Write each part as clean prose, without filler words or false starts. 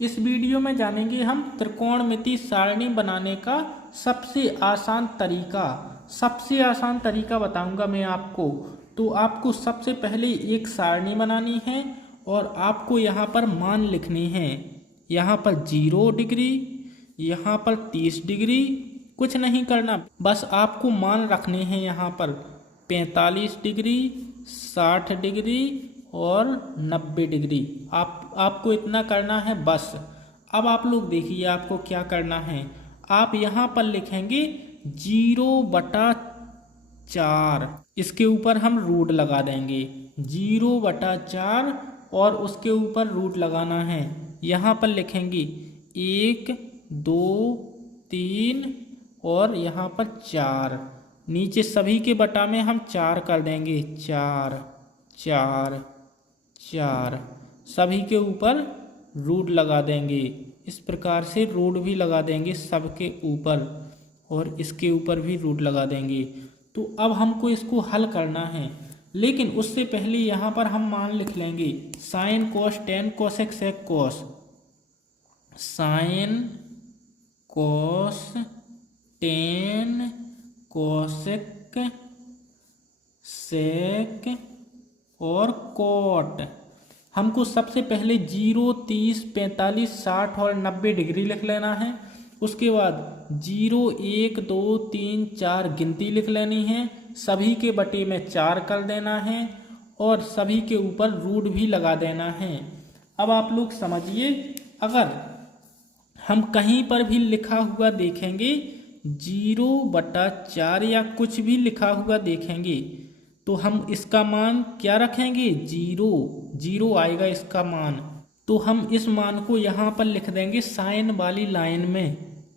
इस वीडियो में जानेंगे हम त्रिकोणमिति सारणी बनाने का सबसे आसान तरीका। सबसे आसान तरीका बताऊंगा मैं आपको। तो आपको सबसे पहले एक सारणी बनानी है और आपको यहाँ पर मान लिखने हैं। यहाँ पर 0 डिग्री, यहाँ पर 30 डिग्री। कुछ नहीं करना, बस आपको मान रखने हैं यहाँ पर 45 डिग्री, 60 डिग्री और 90 डिग्री। आपको इतना करना है बस। अब आप लोग देखिए आपको क्या करना है। आप यहाँ पर लिखेंगे 0/4। इसके ऊपर हम रूट लगा देंगे 0/4 और उसके ऊपर रूट लगाना है। यहाँ पर लिखेंगे 1 2 3 और यहाँ पर 4। नीचे सभी के बटा में हम 4 कर देंगे। 4 4 4 सभी के ऊपर रूट लगा देंगे। इस प्रकार से रूट भी लगा देंगे सबके ऊपर और इसके ऊपर भी रूट लगा देंगे। तो अब हमको इसको हल करना है, लेकिन उससे पहले यहाँ पर हम मान लिख लेंगे sine cos tan cosec sec cos. Sine cos tan cosec sec और कोट। हमको सबसे पहले 0 30 45 60 और 90 डिग्री लिख लेना है। उसके बाद 0 1 2 3 4 गिनती लिख लेनी है। सभी के बटे में 4 कर देना है और सभी के ऊपर रूट भी लगा देना है। अब आप लोग समझिए, अगर हम कहीं पर भी लिखा हुआ देखेंगे 0/4 या कुछ भी लिखा हुआ देखेंगे तो हम इसका मान क्या रखेंगे? 0 आएगा इसका मान। तो हम इस मान को यहाँ पर लिख देंगे साइन वाली लाइन में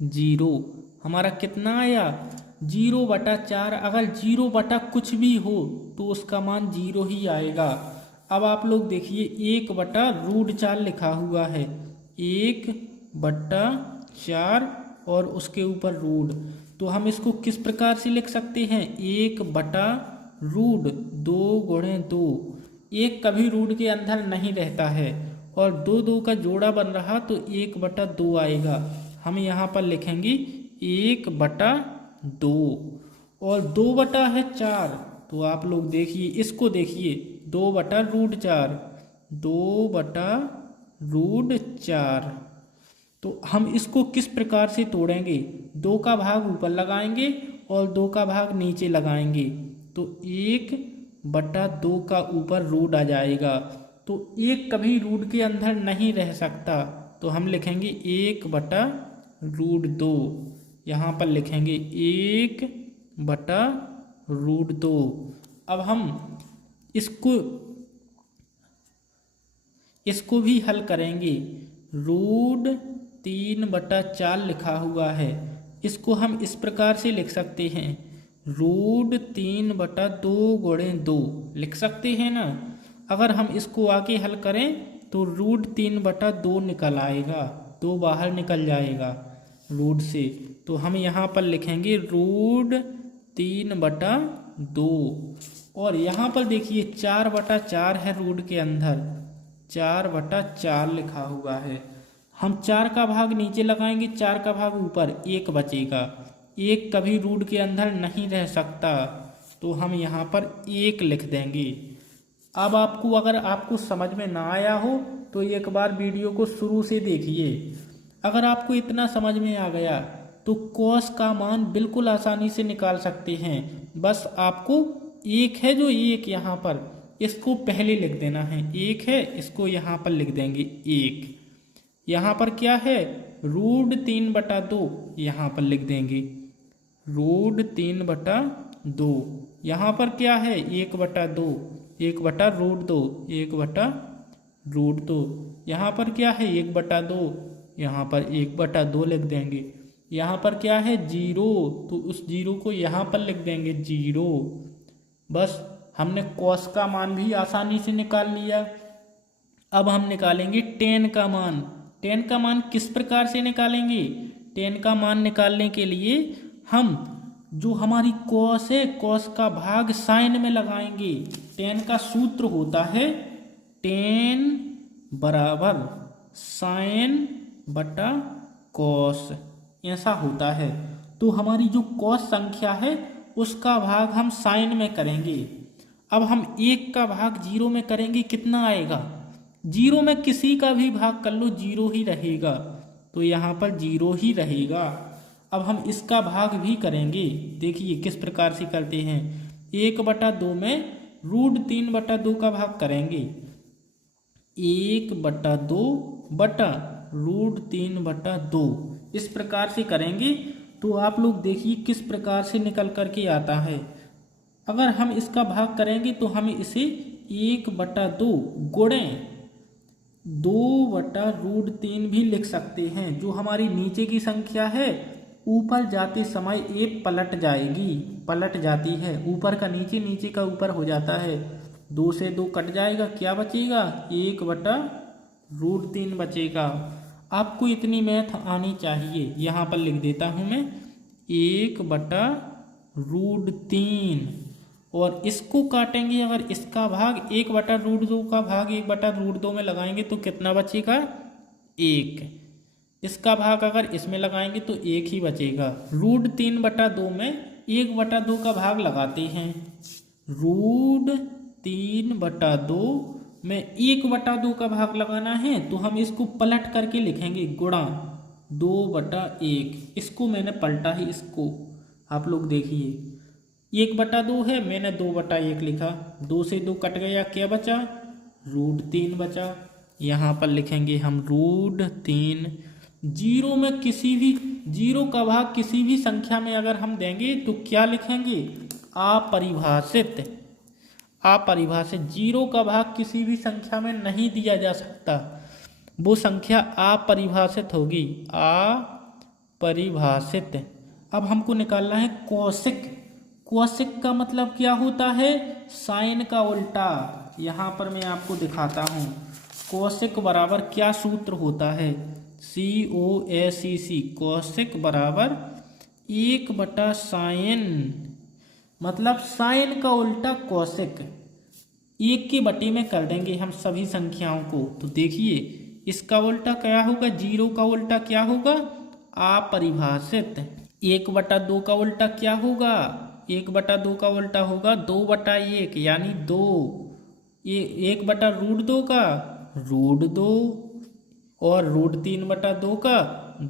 0। हमारा कितना आया? 0/4। अगर 0 कुछ भी हो तो उसका मान 0 ही आएगा। अब आप लोग देखिए 1/√4 लिखा हुआ है। 1/4 और उसके ऊपर रूट। तो हम इसको किस प्रकार से लिख सकते हैं? 1/√2 × 2। एक कभी रूट के अंदर नहीं रहता है और 2 का जोड़ा बन रहा तो 1/2 आएगा। हम यहाँ पर लिखेंगे 1/2 और 2/4। तो आप लोग देखिए, इसको देखिए 2/√4 2/√4। तो हम इसको किस प्रकार से तोड़ेंगे? 2 का भाग ऊपर लगाएंगे और 2 का भाग नीचे लगाएंगे तो 1/2 का ऊपर रूट आ जाएगा। तो एक कभी रूट के अंदर नहीं रह सकता, तो हम लिखेंगे 1/√2। यहाँ पर लिखेंगे 1/√2। अब हम इसको भी हल करेंगे। √3/4 लिखा हुआ है, इसको हम इस प्रकार से लिख सकते हैं √3/2 × 2 लिख सकते हैं ना। अगर हम इसको आगे हल करें तो √3/2 निकल आएगा, 2 बाहर निकल जाएगा रूट से। तो हम यहाँ पर लिखेंगे √3/2 और यहाँ पर देखिए 4/4 है रूट के अंदर, 4/4 लिखा हुआ है। हम 4 का भाग नीचे लगाएंगे, 4 का भाग ऊपर, 1 बचेगा। 1 कभी रूट के अंदर नहीं रह सकता, तो हम यहाँ पर 1 लिख देंगे। अब अगर आपको समझ में ना आया हो तो एक बार वीडियो को शुरू से देखिए। अगर आपको इतना समझ में आ गया तो कॉस का मान बिल्कुल आसानी से निकाल सकते हैं। बस आपको 1 है जो 1 यहाँ पर, इसको पहले लिख देना है। 1 है, इसको यहाँ पर लिख देंगे 1। यहाँ पर क्या है? √3/2 यहाँ पर लिख देंगे √3/2। यहाँ पर क्या है? 1/2 1/√2 1/√2। यहाँ पर क्या है? 1/2 यहाँ पर 1/2 लिख देंगे। यहाँ पर क्या है? 0, तो उस 0 को यहाँ पर लिख देंगे 0। बस हमने कॉस का मान भी आसानी से निकाल लिया। अब हम निकालेंगे टेन का मान। टेन का मान किस प्रकार से निकालेंगे? टेन का मान निकालने के लिए हम जो हमारी कॉस है, कॉस का भाग साइन में लगाएंगे। टेन का सूत्र होता है टेन बराबर साइन बटा कॉस, ऐसा होता है। तो हमारी जो कॉस संख्या है उसका भाग हम साइन में करेंगे। अब हम 1 का भाग 0 में करेंगे, कितना आएगा? 0 में किसी का भी भाग कर लो 0 ही रहेगा, तो यहाँ पर 0 ही रहेगा। अब हम इसका भाग भी करेंगे, देखिए किस प्रकार से करते हैं। 1/2 में √3/2 का भाग करेंगे, 1/2 बटा √3/2, इस प्रकार से करेंगे। तो आप लोग देखिए किस प्रकार से निकल करके आता है। अगर हम इसका भाग करेंगे तो हमें इसे 1/2 गुणे 2/√3 भी लिख सकते हैं। जो हमारी नीचे की संख्या है ऊपर जाते समय ये पलट जाएगी, पलट जाती है, ऊपर का नीचे, नीचे का ऊपर हो जाता है। 2 से 2 कट जाएगा, क्या बचेगा? 1/√3 बचेगा। आपको इतनी मैथ आनी चाहिए। यहाँ पर लिख देता हूँ मैं 1/√3, और इसको काटेंगे। अगर इसका भाग 1/√2 का भाग 1/√2 में लगाएंगे तो कितना बचेगा? 1। इसका भाग अगर इसमें लगाएंगे तो 1 ही बचेगा। √3/2 में 1/2 का भाग लगाते हैं। √3/2 में 1/2 का भाग लगाना है तो हम इसको पलट करके लिखेंगे, गुणा 2/1। इसको मैंने पलटा ही, इसको आप लोग देखिए 1/2 है, मैंने 2/1 लिखा। 2 से 2 कट गया, क्या बचा? √3 बचा। यहाँ पर लिखेंगे हम √3। 0 में किसी भी 0 का भाग किसी भी संख्या में अगर हम देंगे तो क्या लिखेंगे? अपरिभाषित। अपरिभाषित, 0 का भाग किसी भी संख्या में नहीं दिया जा सकता, वो संख्या अपरिभाषित होगी, अपरिभाषित। अब हमको निकालना है कौशिक। कौशिक का मतलब क्या होता है? साइन का उल्टा। यहाँ पर मैं आपको दिखाता हूँ। कौशिक बराबर क्या सूत्र होता है? COSEC, कौशिक बराबर 1/साइन, मतलब साइन का उल्टा कौशिक। 1 के बटे में कर देंगे हम सभी संख्याओं को। तो देखिए इसका उल्टा क्या होगा? 0 का उल्टा क्या होगा? अपरिभाषित। 1/2 का उल्टा क्या होगा? 1/2 का उल्टा होगा 2/1, यानी 2। 1/√2 का √2, और √3/2 का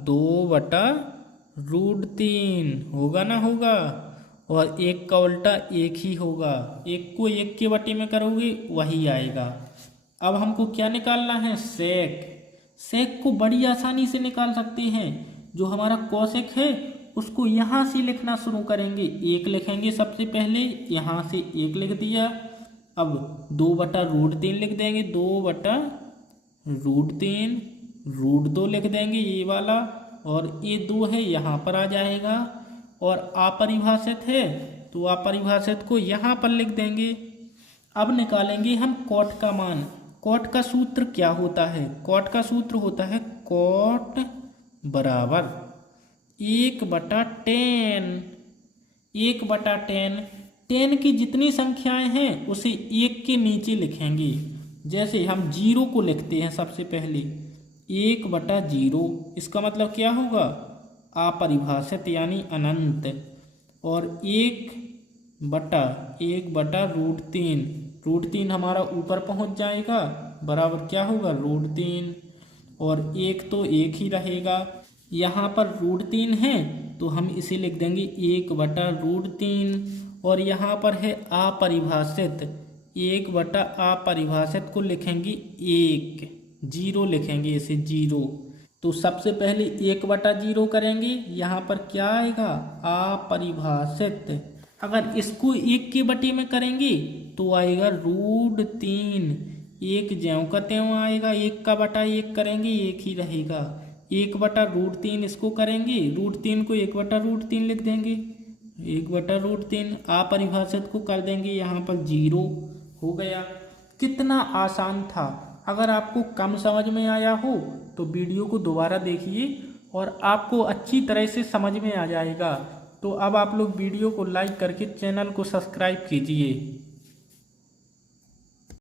2/√3 होगा ना, होगा। और 1 का उल्टा 1 ही होगा। 1 को 1 के बटे में करोगे वही आएगा। अब हमको क्या निकालना है? सेक। सेक को बड़ी आसानी से निकाल सकते हैं। जो हमारा कौशिक है उसको यहाँ से लिखना शुरू करेंगे। 1 लिखेंगे सबसे पहले, यहाँ से 1 लिख दिया। अब 2/√3 लिख देंगे, 2/√3, √2 लिख देंगे ये वाला, और ये 2 है यहाँ पर आ जाएगा। और अपरिभाषित है तो अपरिभाषित को यहाँ पर लिख देंगे। अब निकालेंगे हम कॉट का मान। कॉट का सूत्र क्या होता है? कॉट का सूत्र होता है कॉट बराबर 1/10। 1/10, 10 की जितनी संख्याएं हैं उसे 1 के नीचे लिखेंगे। जैसे हम 0 को लिखते हैं सबसे पहले, 1/0, इसका मतलब क्या होगा? अपरिभाषित यानी अनंत। और 1/√3, √3 हमारा ऊपर पहुंच जाएगा, बराबर क्या होगा? √3, और 1 तो 1 ही रहेगा। यहाँ पर √3 है तो हम इसे लिख देंगे 1/√3, और यहाँ पर है अपरिभाषित, 1/अपरिभाषित को लिखेंगे 1, 0 लिखेंगे इसे 0। तो सबसे पहले 1/0 करेंगे, यहाँ पर क्या आएगा? अपरिभाषित। अगर इसको 1 के बटे में करेंगे तो आएगा √3, 1 ज्यों का त्यों आएगा। 1 का बटा 1 करेंगे 1 ही रहेगा। 1/√3 इसको करेंगे, √3 को 1/√3 लिख देंगे, 1/√3। अपरिभाषित को कर देंगे यहाँ पर 0 हो गया। कितना आसान था। अगर आपको कम समझ में आया हो तो वीडियो को दोबारा देखिए और आपको अच्छी तरह से समझ में आ जाएगा। तो अब आप लोग वीडियो को लाइक करके चैनल को सब्सक्राइब कीजिए।